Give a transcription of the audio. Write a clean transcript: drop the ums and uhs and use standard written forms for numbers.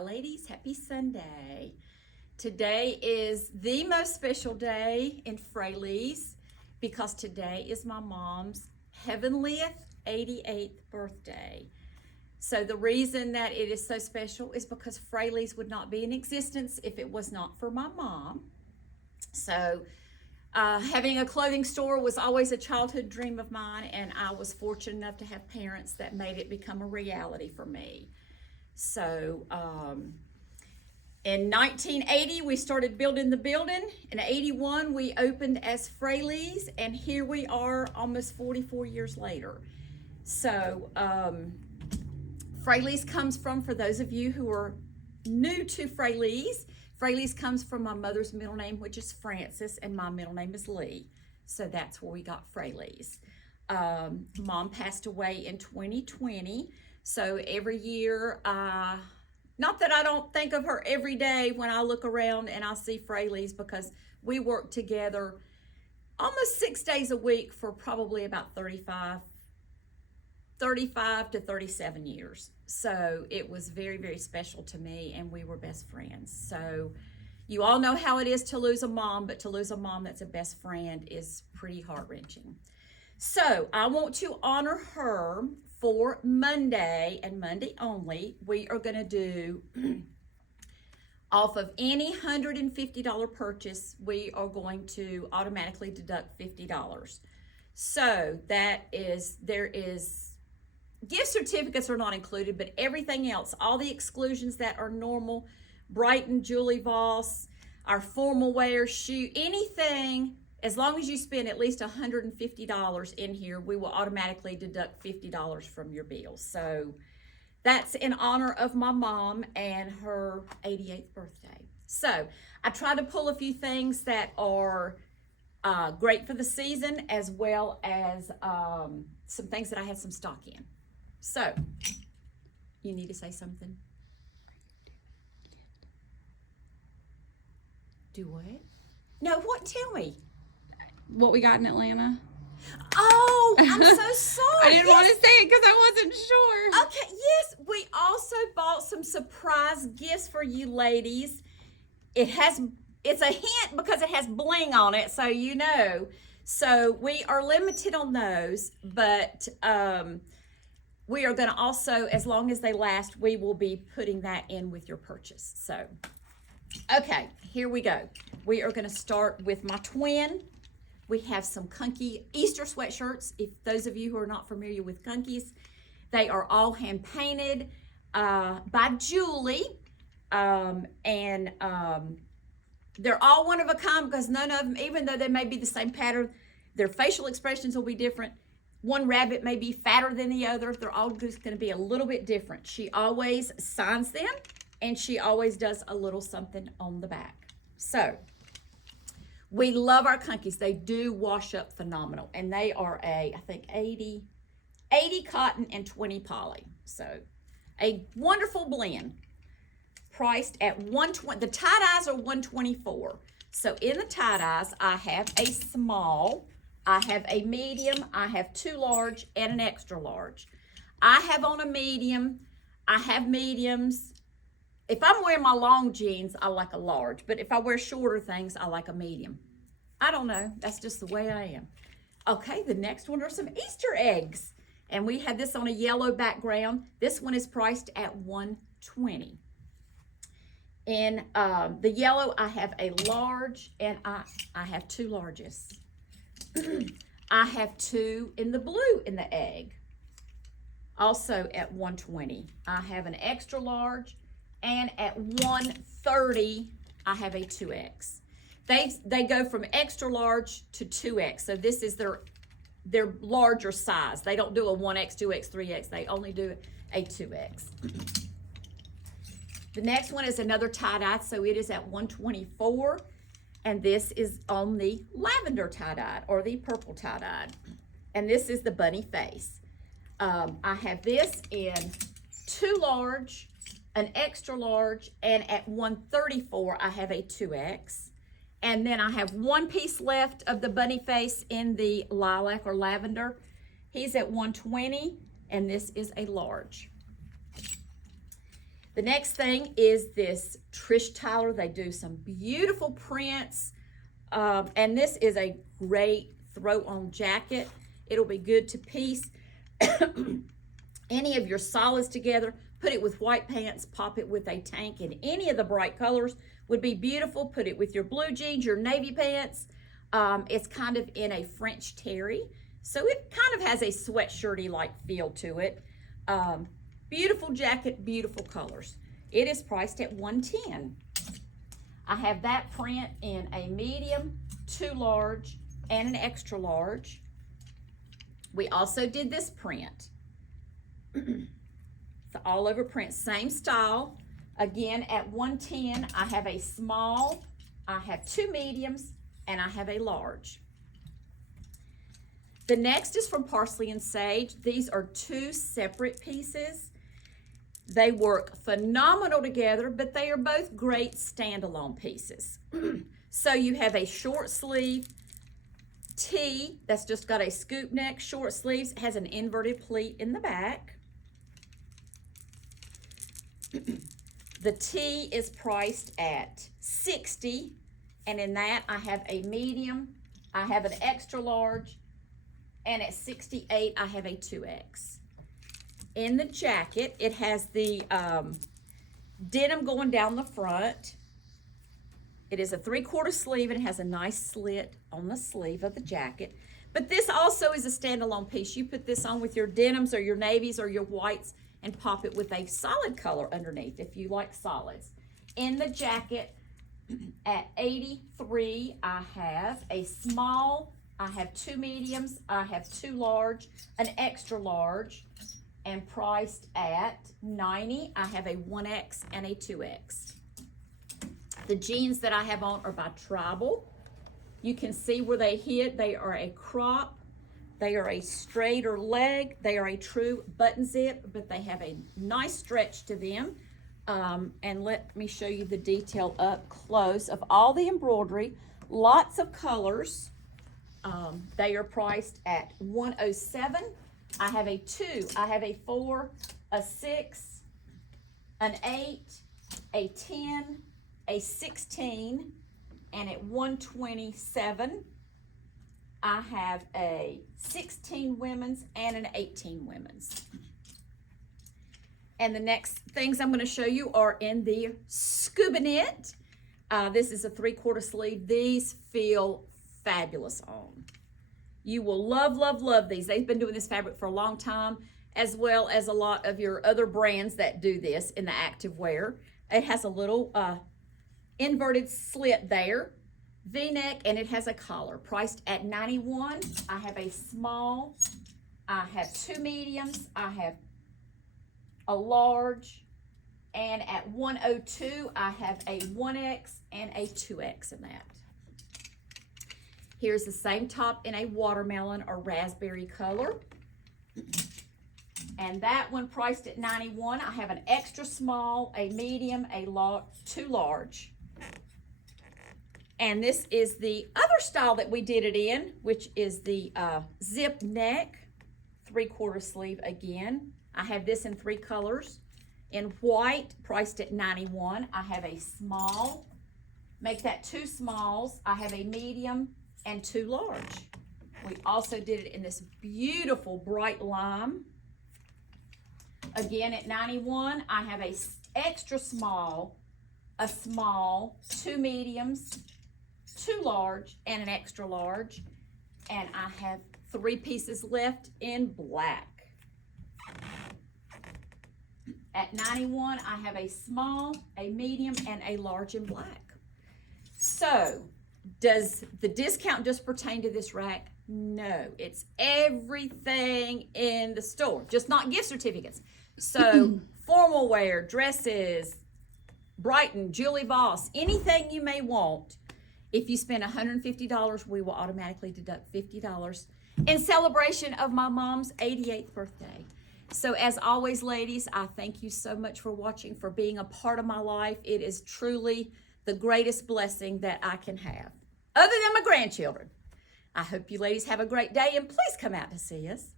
Hi ladies, happy Sunday. Today is the most special day in Fraley's because today is my mom's heavenliest 88th birthday. So the reason that it is so special is because Fraley's would not be in existence if it was not for my mom. So having a clothing store was always a childhood dream of mine, and I was fortunate enough to have parents that made it become a reality for me. So in 1980, we started building the building. In 81, we opened as Fraley's, and here we are almost 44 years later. So Fraley's comes from, for those of you who are new to Fraley's, Fraley's comes from my mother's middle name, which is Frances, and my middle name is Lee. So that's where we got Fraley's. Mom passed away in 2020. So every year, not that I don't think of her every day when I look around and I see Fraley's, because we worked together almost 6 days a week for probably about 35 to 37 years. So it was very, very special to me, and we were best friends. So you all know how it is to lose a mom, but to lose a mom that's a best friend is pretty heart-wrenching. So I want to honor her for Monday, and Monday only. We are going to do, off of any $150 purchase, we are going to automatically deduct $50. So there is, gift certificates are not included, but everything else, all the exclusions that are normal, Brighton, Julie Voss, our formal wear, shoe, anything, as long as you spend at least $150 in here, we will automatically deduct $50 from your bill. So that's in honor of my mom and her 88th birthday. So I try to pull a few things that are great for the season, as well as some things that I had some stock in. So, you need to say something? Do what? No, what? Tell me. What we got in Atlanta. Oh, I'm so sorry. I didn't want to say it because I wasn't sure. Okay, yes, we also bought some surprise gifts for you ladies. It's a hint because it has bling on it, so you know. So we are limited on those, but we are going to also, as long as they last, we will be putting that in with your purchase. So, okay, here we go. We are going to start with my twin. We have some Kunky Easter sweatshirts. If those of you who are not familiar with Kunkies, they are all hand painted by Julie. They're all one of a kind because none of them, even though they may be the same pattern, their facial expressions will be different. One rabbit may be fatter than the other. They're all just going to be a little bit different. She always signs them, and she always does a little something on the back. So we love our Kunkies. They do wash up phenomenal, and they are I think 80 cotton and 20 poly. So a wonderful blend. Priced at $120. The tie-dyes are $124. So in the tie-dyes, I have a small, I have a medium, I have 2 large, and an extra large. I have on a medium. I have mediums. If I'm wearing my long jeans, I like a large. But if I wear shorter things, I like a medium. I don't know. That's just the way I am. Okay, the next one are some Easter eggs. And we have this on a yellow background. This one is priced at $120. In the yellow, I have a large, and I have 2 larges. I have 2 in the blue in the egg, also at $120. I have an extra large, and at $130, I have a 2X. They go from extra large to 2X, so this is their larger size. They don't do a 1X, 2X, 3X. They only do a 2X. The next one is another tie-dye, so it is at $124, and this is on the lavender tie-dye or the purple tie-dye, and this is the bunny face. I have this in 2 large, an extra large, and at $134, I have a 2X, and then I have 1 piece left of the bunny face in the lilac or lavender. He's at $120, and this is a large. The next thing is this Trish Tyler. They do some beautiful prints. And this is a great throw-on jacket. It'll be good to piece any of your solids together. Put it with white pants, pop it with a tank, and any of the bright colors would be beautiful. Put it with your blue jeans, your navy pants. It's kind of in a French terry, so it kind of has a sweatshirty-like feel to it. Beautiful jacket, beautiful colors. It is priced at $110. I have that print in a medium, 2 large, and an extra large. We also did this print. It's all over print, same style. Again, at $110, I have a small, I have 2 mediums, and I have a large. The next is from Parsley and Sage. These are 2 separate pieces. They work phenomenal together, but they are both great standalone pieces. So you have a short sleeve tee that's just got a scoop neck, short sleeves, has an inverted pleat in the back. The tee is priced at $60, and in that I have a medium, I have an extra large, and at $68 I have a 2X. In the jacket, it has the denim going down the front. It is a 3/4 sleeve and it has a nice slit on the sleeve of the jacket. But this also is a standalone piece. You put this on with your denims or your navies or your whites and pop it with a solid color underneath if you like solids. In the jacket, at $83, I have a small, I have 2 mediums, I have 2 large, an extra large, and priced at $90, I have a 1X and a 2X. The jeans that I have on are by Tribal. You can see where they hit. They are a crop. They are a straighter leg. They are a true button zip, but they have a nice stretch to them. And let me show you the detail up close of all the embroidery. Lots of colors. They are priced at $107. I have a 2, I have a 4, a 6, an 8, a 10, a 16, and at $127, I have a 16 women's and an 18 women's. And the next things I'm going to show you are in the scuba knit. This is a 3/4 sleeve. These feel fabulous on. You will love, love, love these. They've been doing this fabric for a long time, as well as a lot of your other brands that do this in the active wear. It has a little inverted slit there, V-neck, and it has a collar. Priced at $91. I have a small, I have 2 mediums, I have a large, and at $102, I have a 1X and a 2X in that. Here's the same top in a watermelon or raspberry color. And that one priced at $91. I have an extra small, a medium, a 2 large. And this is the other style that we did it in, which is the zip neck, 3/4 sleeve again. I have this in 3 colors. In white, priced at $91. I have a small, make that 2 smalls. I have a medium and 2 large. We also did it in this beautiful bright lime. Again, at $91, I have a extra small, a small, 2 mediums, 2 large, and an extra large. And I have 3 pieces left in black. At $91, I have a small, a medium, and a large in black. So, does the discount just pertain to this rack? No, it's everything in the store, just not gift certificates. So formal wear, dresses, Brighton, Julie Voss, anything you may want. If you spend $150, we will automatically deduct $50 in celebration of my mom's 88th birthday. So as always, ladies, I thank you so much for watching, for being a part of my life. It is truly the greatest blessing that I can have, other than my grandchildren. I hope you ladies have a great day, and please come out to see us.